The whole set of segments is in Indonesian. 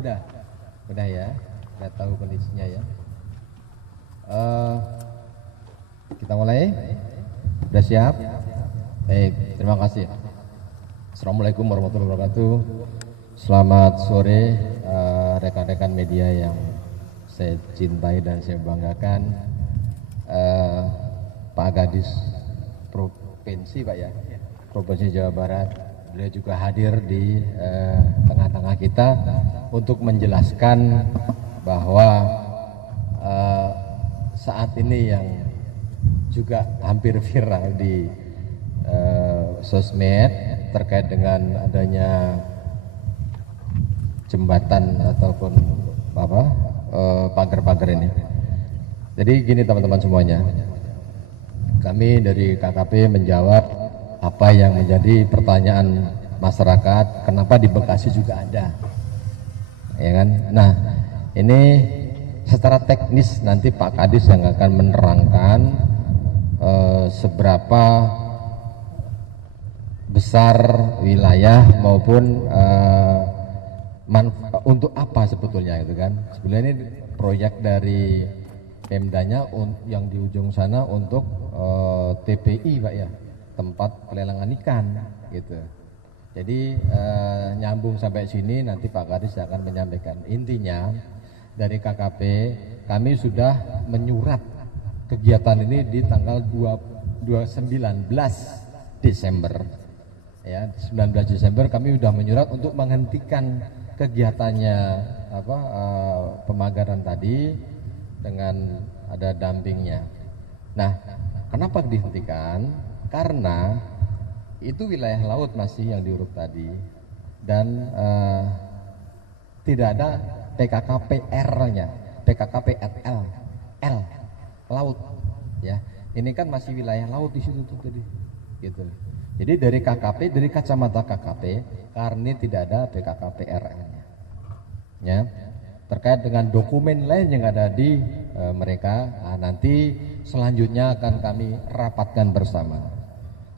Udah ya, udah tahu kondisinya ya. Kita mulai. Udah siap? Baik, terima kasih. Assalamualaikum warahmatullahi wabarakatuh. Selamat sore rekan-rekan media yang saya cintai dan saya banggakan. Pak Kadis Provinsi Pak ya, Provinsi Jawa Barat, beliau juga hadir di tengah-tengah kita untuk menjelaskan bahwa saat ini yang juga hampir viral di sosmed terkait dengan adanya jembatan ataupun pagar-pagar ini. Jadi gini teman-teman semuanya, kami dari KKP menjawab apa yang menjadi pertanyaan masyarakat, kenapa di Bekasi juga ada, ya kan? Nah, ini secara teknis nanti Pak Kadis yang akan menerangkan seberapa besar wilayah maupun untuk apa sebetulnya itu kan. Sebenarnya ini proyek dari Pemdanya yang di ujung sana untuk TPI Pak ya, tempat pelelangan ikan gitu. Jadi nyambung sampai sini nanti Pak Kadis akan menyampaikan. Intinya dari KKP kami sudah menyurat kegiatan ini di tanggal 19 Desember ya, 19 Desember kami sudah menyurat untuk menghentikan kegiatannya pemagaran tadi dengan ada dampingnya. Nah, kenapa dihentikan? Karena itu wilayah laut masih yang diuruk tadi dan tidak ada PKKPR-nya, PKKPRL, L laut ya. Ini kan masih wilayah laut di situ tuh tadi, gitu. Jadi dari KKP, dari kacamata KKP, karena tidak ada PKKPRL-nya, ya. Terkait dengan dokumen lain yang ada di mereka, nanti selanjutnya akan kami rapatkan bersama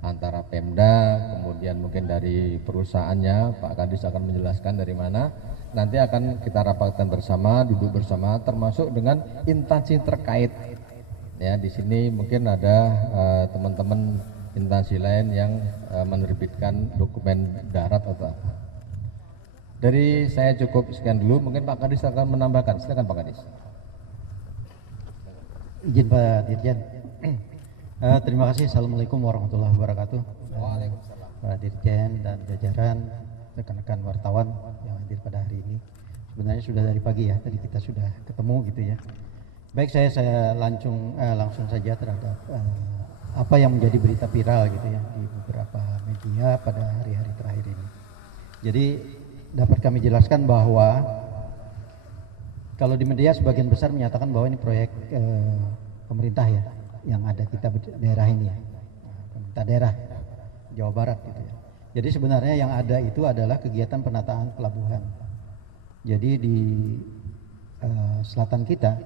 antara Pemda, kemudian mungkin dari perusahaannya, Pak Kadis akan menjelaskan dari mana. Nanti akan kita rapatkan bersama, duduk bersama, termasuk dengan instansi terkait. Ya, di sini mungkin ada teman-teman instansi lain yang menerbitkan dokumen darat atau apa. Dari saya cukup sekian dulu, mungkin Pak Kadis akan menambahkan. Silakan Pak Kadis. Izin Pak Dirjen. Terima kasih. Assalamualaikum warahmatullahi wabarakatuh. Waalaikumsalam. Pak Dirjen dan jajaran, rekan-rekan wartawan yang hadir pada hari ini. Sebenarnya sudah dari pagi ya, tadi kita sudah ketemu gitu ya. Baik, saya langsung saja terhadap apa yang menjadi berita viral gitu ya di beberapa media pada hari-hari terakhir ini. Jadi dapat kami jelaskan bahwa kalau di media sebagian besar menyatakan bahwa ini proyek pemerintah ya yang ada kita daerah ini ya, pemerintah daerah Jawa Barat gitu ya. Jadi sebenarnya yang ada itu adalah kegiatan penataan pelabuhan. Jadi di selatan kita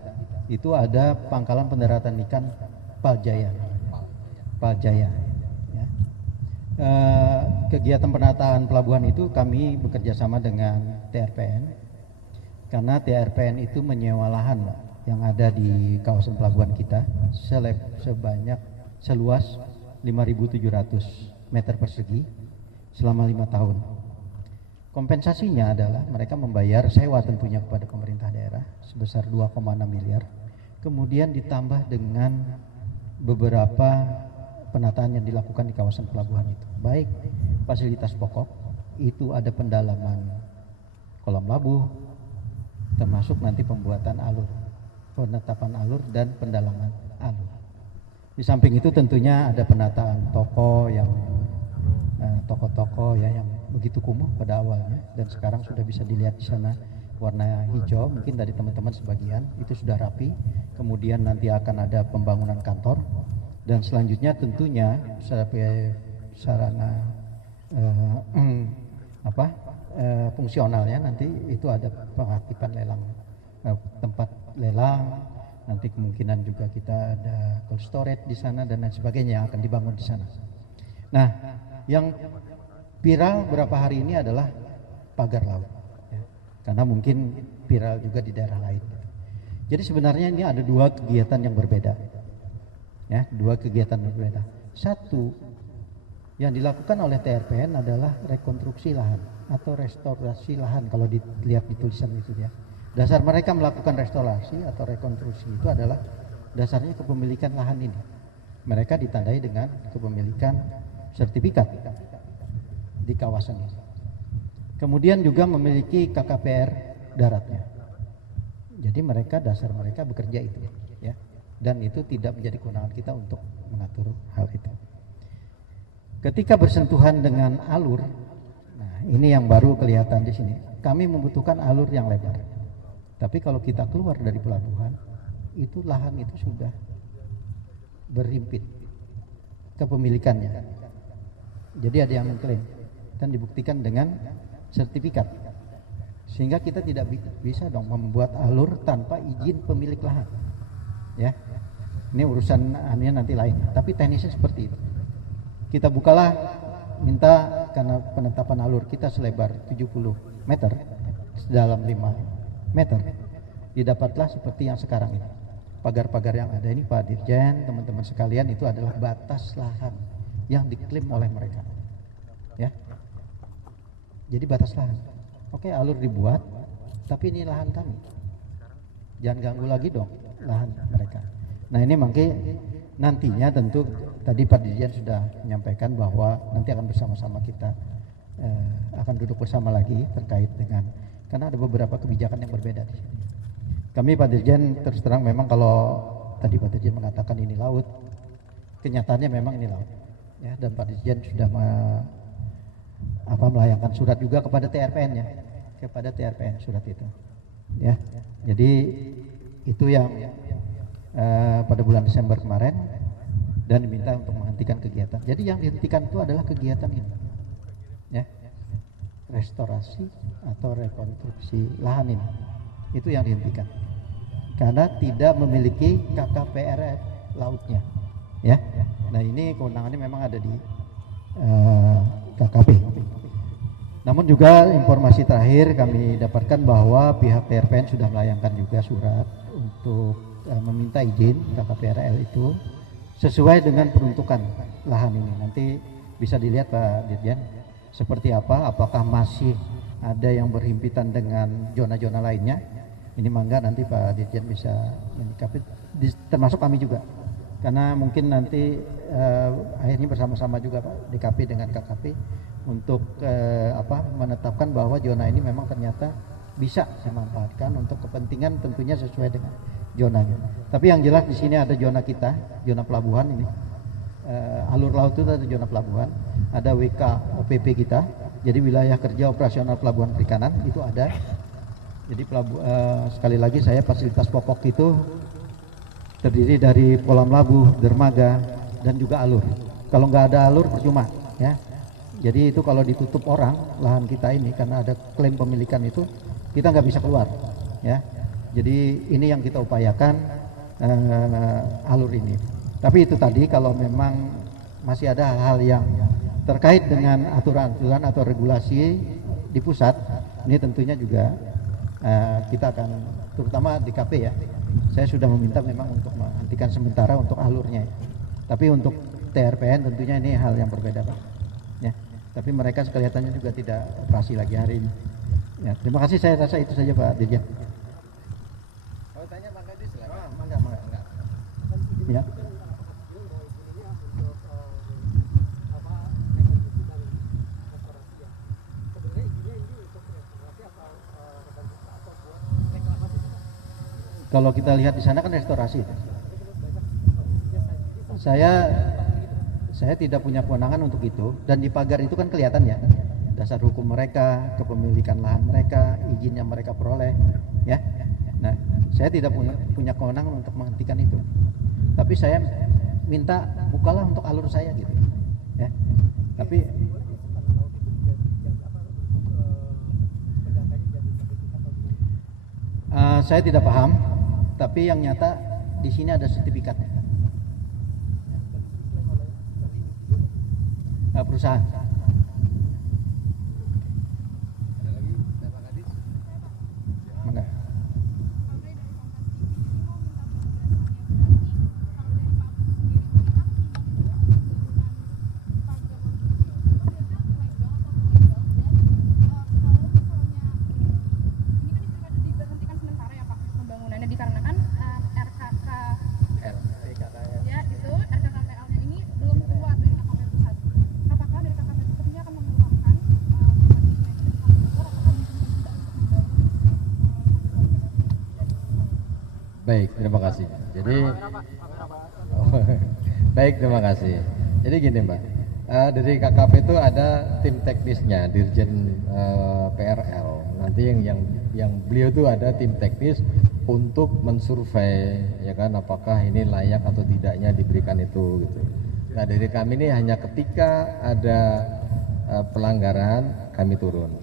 itu ada pangkalan pendaratan ikan Paljaya. Ya. Kegiatan penataan pelabuhan itu kami bekerja sama dengan TRPN, karena TRPN itu menyewa lahan yang ada di kawasan pelabuhan kita seluas 5.700 meter persegi selama 5 tahun. Kompensasinya adalah mereka membayar sewa tentunya kepada pemerintah daerah sebesar 2,6 miliar, kemudian ditambah dengan beberapa penataan yang dilakukan di kawasan pelabuhan itu. Baik fasilitas pokok, itu ada pendalaman kolam labuh, termasuk nanti pembuatan alur, penetapan alur dan pendalaman alur. Di samping itu tentunya ada penataan toko yang toko-toko ya yang begitu kumuh pada awalnya dan sekarang sudah bisa dilihat di sana warna hijau, mungkin dari teman-teman sebagian itu sudah rapi. Kemudian nanti akan ada pembangunan kantor dan selanjutnya tentunya sarana fungsionalnya nanti itu ada pengaktifan lelang, tempat lelang, nanti kemungkinan juga kita ada cold storage di sana dan lain sebagainya yang akan dibangun di sana. Nah, yang viral beberapa hari ini adalah pagar laut. Ya. karena mungkin viral juga di daerah lain. Jadi sebenarnya ini ada dua kegiatan yang berbeda, ya, dua kegiatan berbeda. Satu yang dilakukan oleh TRPN adalah rekonstruksi lahan atau restorasi lahan. Kalau dilihat di tulisan itu ya, dasar mereka melakukan restorasi atau rekonstruksi itu adalah dasarnya kepemilikan lahan ini. Mereka ditandai dengan kepemilikan sertifikat di kawasan ini. Kemudian juga memiliki KKPR daratnya. Jadi dasar mereka bekerja itu, ya. Dan itu tidak menjadi kewenangan kita untuk mengatur hal itu. Ketika bersentuhan dengan alur, nah ini yang baru kelihatan di sini. Kami membutuhkan alur yang lebar. Tapi kalau kita keluar dari pelabuhan, itu lahan itu sudah berhimpit kepemilikannya. Jadi ada yang mengklaim dan dibuktikan dengan sertifikat. Sehingga kita tidak bisa dong membuat alur tanpa izin pemilik lahan. Ya. Ini urusan nanti lain, tapi teknisnya seperti itu. Kita bukalah, minta karena penetapan alur kita selebar 70 meter, sedalam 5 meter, didapatlah seperti yang sekarang ini. Pagar-pagar yang ada ini, Pak Dirjen, teman-teman sekalian, itu adalah batas lahan yang diklaim oleh mereka, ya. Jadi batas lahan. Oke, alur dibuat, tapi ini lahan kami. Jangan ganggu lagi dong lahan mereka. Nah ini makanya nantinya tentu tadi Pak Dirjen sudah menyampaikan bahwa nanti akan bersama-sama kita akan duduk bersama lagi terkait dengan, karena ada beberapa kebijakan yang berbeda di sini. Kami Pak Dirjen terus terang memang kalau tadi Pak Dirjen mengatakan ini laut, kenyataannya memang ini laut, ya. Dan Pak Dirjen sudah melayangkan surat juga kepada TRPN, ya, kepada TRPN surat itu, ya. Jadi itu yang pada bulan Desember kemarin dan diminta untuk menghentikan kegiatan. Jadi yang dihentikan itu adalah kegiatan ini, ya, restorasi atau rekonstruksi lahan ini, itu yang dihentikan karena tidak memiliki KKPR lautnya, ya. Nah ini kewenangannya memang ada di KKP. Namun juga informasi terakhir kami dapatkan bahwa pihak TRPN sudah melayangkan juga surat untuk meminta izin KKPRL itu sesuai dengan peruntukan lahan ini. Nanti bisa dilihat Pak Dirjen seperti apa, apakah masih ada yang berhimpitan dengan zona-zona lainnya. Ini mangga nanti Pak Dirjen bisa menyikapi, termasuk kami juga. Karena mungkin nanti akhirnya bersama-sama juga Pak DKP dengan KKP untuk menetapkan bahwa zona ini memang ternyata bisa dimanfaatkan untuk kepentingan tentunya sesuai dengan zonanya. Tapi yang jelas di sini ada zona kita, zona pelabuhan ini. Alur laut itu ada zona pelabuhan, ada WK OPP kita. Jadi wilayah kerja operasional pelabuhan perikanan itu ada. Jadi sekali lagi saya fasilitas pokok itu terdiri dari kolam labuh, dermaga, dan juga alur. Kalau nggak ada alur percuma, ya. Jadi itu kalau ditutup orang lahan kita ini karena ada klaim pemilikan itu, kita nggak bisa keluar, ya. Jadi ini yang kita upayakan alur ini. Tapi itu tadi kalau memang masih ada hal-hal yang terkait dengan aturan-aturan atau regulasi di pusat, ini tentunya juga kita akan, terutama DKP ya, saya sudah meminta memang untuk menghentikan sementara untuk alurnya. Tapi untuk TRPN tentunya ini hal yang berbeda Pak. Ya, tapi mereka kelihatannya juga tidak operasi lagi hari ini. Ya, terima kasih, saya rasa itu saja Pak Dirjen. Kalau tanya Bang Gadis, Mangga. Ya. Kalau kita lihat di sana kan restorasi. Saya tidak punya kewenangan untuk itu, dan di pagar itu kan kelihatan ya dasar hukum mereka, kepemilikan lahan mereka, izin yang mereka peroleh, ya. Nah, saya tidak punya kewenangan untuk menghentikan itu. Tapi saya minta bukalah untuk alur saya gitu, ya. Tapi saya tidak paham. Tapi yang nyata di sini ada sertifikatnya. Perusahaan. Ada lagi, Pak Gadis? Baik, terima kasih. Jadi, baik, terima kasih. Jadi gini Mbak, dari KKP itu ada tim teknisnya, Dirjen PRL. Nanti yang beliau itu ada tim teknis untuk mensurvei, ya kan, apakah ini layak atau tidaknya diberikan itu, gitu. Nah dari kami ini hanya ketika ada pelanggaran kami turun.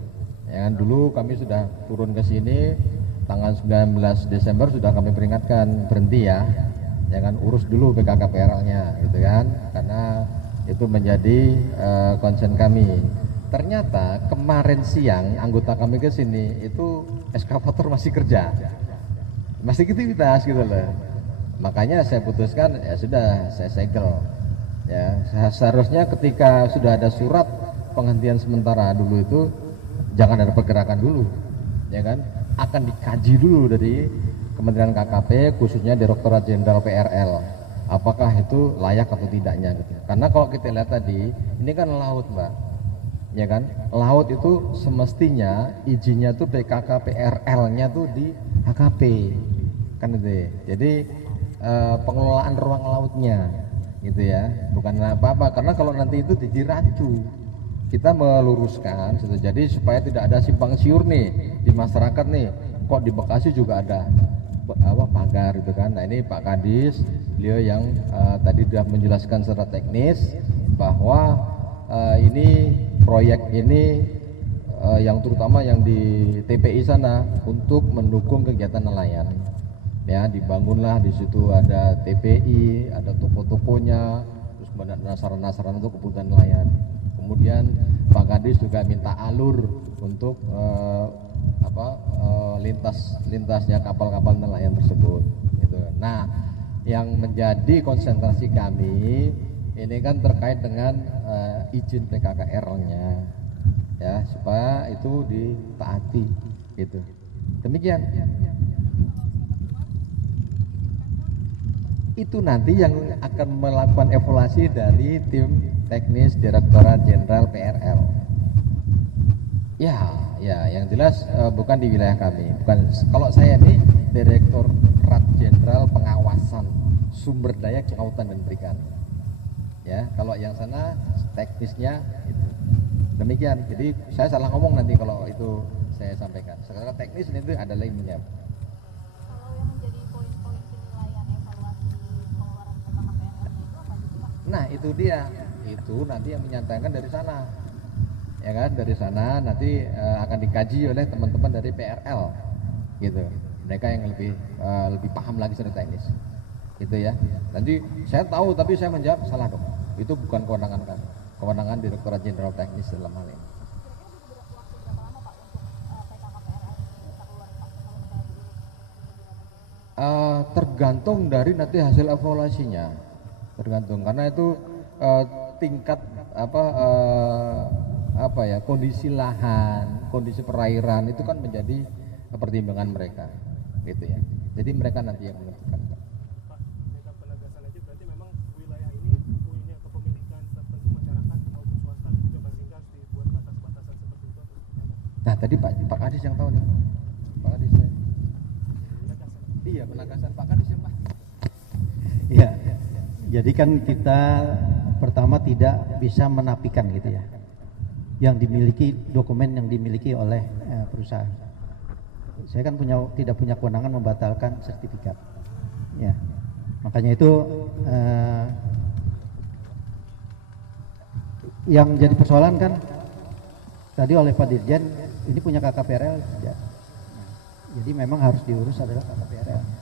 Ya kan, dulu kami sudah turun ke sini tanggal 19 Desember sudah kami peringatkan berhenti ya kan, urus dulu PKKPRL-nya gitu kan, karena itu menjadi concern kami. Ternyata kemarin siang anggota kami ke sini itu eskavator masih kerja, masih aktivitas gitu loh. Makanya saya putuskan ya sudah, saya segel. Ya seharusnya ketika sudah ada surat penghentian sementara dulu itu jangan ada pergerakan dulu, ya kan, akan dikaji dulu dari Kementerian KKP khususnya Direktorat Jenderal PRL apakah itu layak atau tidaknya gitu. Karena kalau kita lihat tadi ini kan laut Mbak, ya kan, laut itu semestinya izinnya tuh PKK PRL-nya tuh di HKP kan itu ya. Jadi pengelolaan ruang lautnya gitu ya, bukan apa-apa, karena kalau nanti itu jadi rancu. Kita meluruskan gitu. Jadi supaya tidak ada simpang siur nih di masyarakat nih, kok di Bekasi juga ada pagar gitu kan. Nah ini Pak Kadis, beliau yang tadi sudah menjelaskan secara teknis bahwa ini proyek ini yang terutama yang di TPI sana untuk mendukung kegiatan nelayan. Ya dibangunlah di situ ada TPI, ada toko-tokonya, terus ada nasaran-nasaran untuk kebutuhan nelayan. Kemudian Pak Kadis juga minta alur untuk lintasnya kapal-kapal nelayan tersebut gitu. Nah yang menjadi konsentrasi kami ini kan terkait dengan izin PKKR-nya ya, supaya itu ditaati gitu. Demikian. Itu nanti yang akan melakukan evaluasi dari tim teknis Direktorat Jenderal PRL. Ya, yang jelas bukan di wilayah kami. Bukan. Kalau saya ini Direktorat Jenderal Pengawasan Sumber Daya Kelautan dan Perikanan. Ya, kalau yang sana teknisnya itu. Demikian. Jadi saya salah ngomong nanti kalau itu saya sampaikan. Sekarang teknis itu ada lainnya. Nah itu dia, itu nanti yang menyatakan dari sana, ya kan, dari sana nanti akan dikaji oleh teman-teman dari PRL, gitu. Mereka yang lebih paham lagi secara teknis, gitu ya. Nanti saya tahu tapi saya menjawab salah dong. Itu bukan kewenangan kami, kewenangan Direktorat Jenderal Teknis dalam hal ini. Tergantung dari nanti hasil evaluasinya. Tergantung karena itu tingkat kondisi lahan, kondisi perairan itu kan menjadi pertimbangan mereka, gitu ya. Jadi mereka nanti yang menentukan. Pak, dengan penegasan aja berarti memang wilayah ini punya kepemilikan tertentu masyarakat maupun swasta juga masih harus dibuat batas-batasan seperti itu. Nah tadi Pak Kadis yang tahu nih, Pak Kadis. Iya penegasan Pak Kadis yang pasti. Iya. Jadi kan kita pertama tidak bisa menafikan gitu ya, yang dimiliki dokumen yang dimiliki oleh perusahaan. Saya kan tidak punya kewenangan membatalkan sertifikat. Ya, makanya itu yang jadi persoalan kan tadi oleh Pak Dirjen, ini punya KKPRL tidak. Jadi memang harus diurus adalah KKPRL.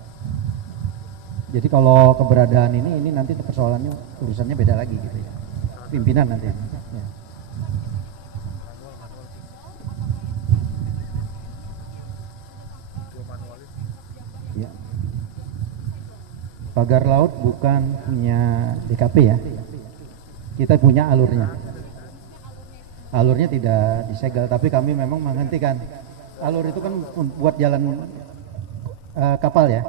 Jadi kalau keberadaan ini nanti persoalannya urusannya beda lagi gitu ya. Pimpinan nanti. Ya. Ya. Pagar laut bukan punya DKP ya. Kita punya alurnya. Alurnya tidak disegel, tapi kami memang menghentikan. Alur itu kan buat jalan kapal ya.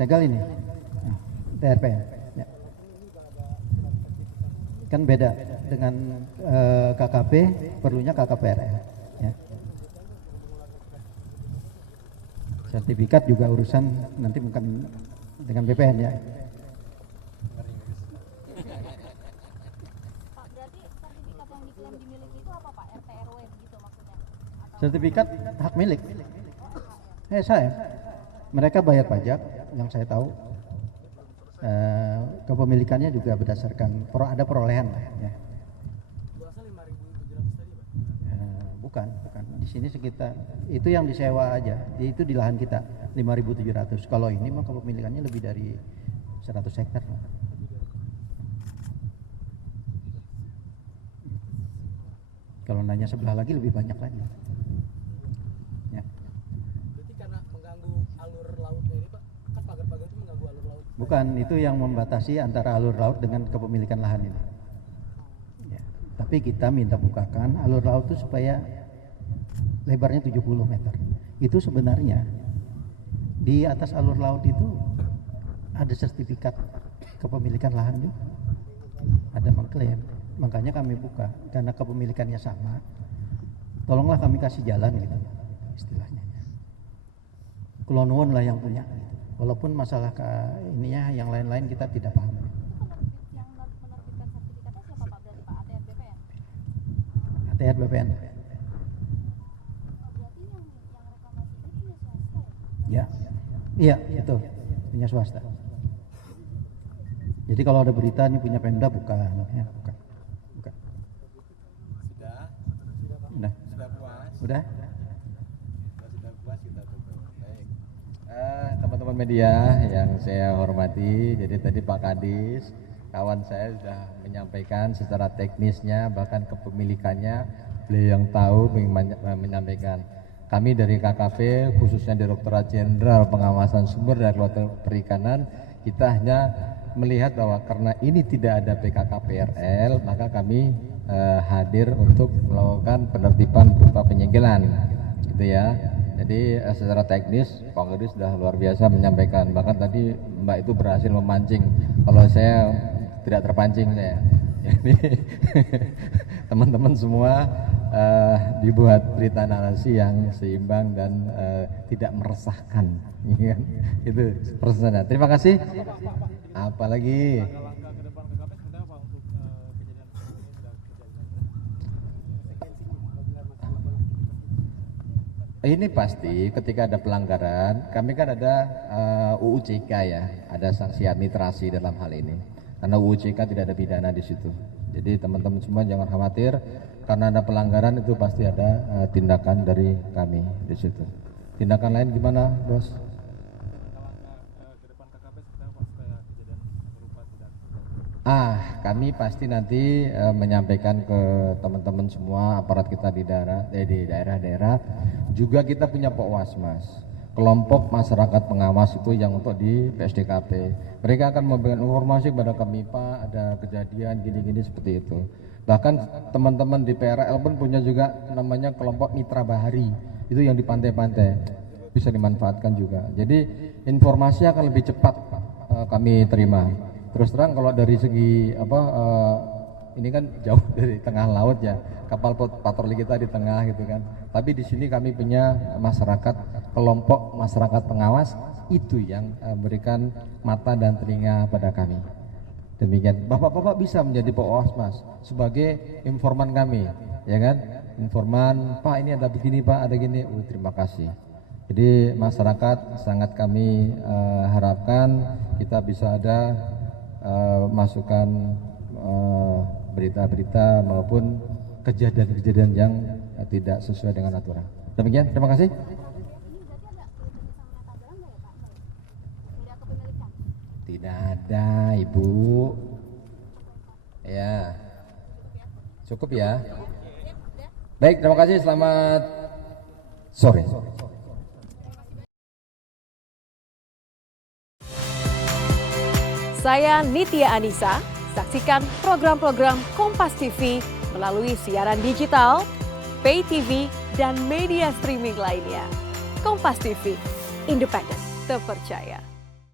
Segel ini, TRP ya. Kan beda dengan KKP, perlunya KKPRL ya. Saya Sertifikat juga urusan nanti bukan dengan BPN ya. Pak, berarti sertifikat yang diklaim dimiliki itu apa Pak? RT RW begitu maksudnya? Atau Sertifikat hak milik. Saya. Mereka bayar pajak yang saya tahu. Kepemilikannya juga berdasarkan ada perolehan ya. Berasal 5.700 tadi Pak? Bukan. Di sini sekitar itu yang disewa aja. Itu di lahan kita 5.700. Kalau ini mah kepemilikannya lebih dari 100 hektar. Kalau nanya sebelah lagi lebih banyak lagi. Ya. Berarti karena mengganggu alur lautnya ini Pak, kan pagar-pagar itu mengganggu alur laut. Bukan, itu yang membatasi antara alur laut dengan kepemilikan lahan ini. Ya. Tapi kita minta bukakan alur laut itu supaya lebarnya 70 meter. Itu sebenarnya di atas alur laut itu ada sertifikat kepemilikan lahan juga. Ada mengklaim. Makanya kami buka karena kepemilikannya sama. Tolonglah kami kasih jalan gitu istilahnya. Kulon nuwun lah yang punya. Gitu. Walaupun masalah ininya yang lain-lain kita tidak paham. yang menerbitkan sertifikatnya siapa Pak? Berarti Pak ATR BPN? ATR BPN. Berarti yang reklamasi ini punya swasta Ya. ya? Iya, itu punya swasta. Jadi kalau ada berita ini punya Pemda bukan, ya, bukan. Sudah puas. Udah? Sudah puas kita tutup. Baik. Teman-teman media yang saya hormati, jadi tadi Pak Kadis, kawan saya sudah menyampaikan secara teknisnya, bahkan kepemilikannya, beliau yang tahu menyampaikan. Kami dari KKP, khususnya Direktorat Jenderal Pengawasan Sumber Daya Kelautan Perikanan, kita hanya melihat bahwa karena ini tidak ada PKKPRL, maka kami hadir untuk melakukan penertiban berupa penyegelan, gitu ya. Jadi secara teknis Pak Kadis sudah luar biasa menyampaikan, bahkan tadi Mbak itu berhasil memancing, kalau saya tidak terpancing saya. Jadi teman-teman semua dibuat berita narasi yang seimbang dan tidak meresahkan, ya kan? Itu pesannya. Terima kasih. Apalagi Langkah ke depan KKP seperti apa untuk kejadian ini sudah kejadian? ini pasti ketika ada pelanggaran, kami kan ada UUCK ya, ada sanksi administrasi dalam hal ini. Karena UUCK tidak ada pidana di situ. Jadi teman-teman semua jangan khawatir, karena ada pelanggaran itu pasti ada tindakan dari kami di situ. Tindakan lain gimana, Bos? Langkah ke depan KKP seperti apa supaya kejadian serupa tidak Kami pasti nanti menyampaikan ke teman-teman semua aparat kita di daerah-daerah. Juga kita punya Pokwas, kelompok masyarakat pengawas itu yang untuk di PSDKP. Mereka akan memberikan informasi kepada kami, Pak, ada kejadian gini-gini seperti itu. Bahkan teman-teman di PRL pun punya juga namanya kelompok Mitra Bahari, itu yang di pantai-pantai, bisa dimanfaatkan juga. Jadi informasi akan lebih cepat kami terima. Terus terang kalau dari segi ini kan jauh dari tengah laut ya, kapal patroli kita di tengah gitu kan. Tapi di sini kami punya masyarakat, kelompok masyarakat pengawas itu yang berikan mata dan telinga pada kami. Demikian, bapak-bapak bisa menjadi pengawas Mas sebagai informan kami, ya kan? Informan, Pak ini ada begini, Pak ada gini. Terima kasih. Jadi masyarakat sangat kami harapkan kita bisa ada masukan berita-berita maupun kejadian-kejadian yang tidak sesuai dengan aturan. Demikian, terima kasih. Ini berarti ada kerjasama Tagelang nggak ya Pak? Beda kepemilikan? Tidak ada, Ibu. Ya, cukup ya. Baik, terima kasih. Selamat sore. Saya Nitya Anissa, saksikan program-program Kompas TV melalui siaran digital, pay TV, dan media streaming lainnya. Kompas TV, independen, terpercaya.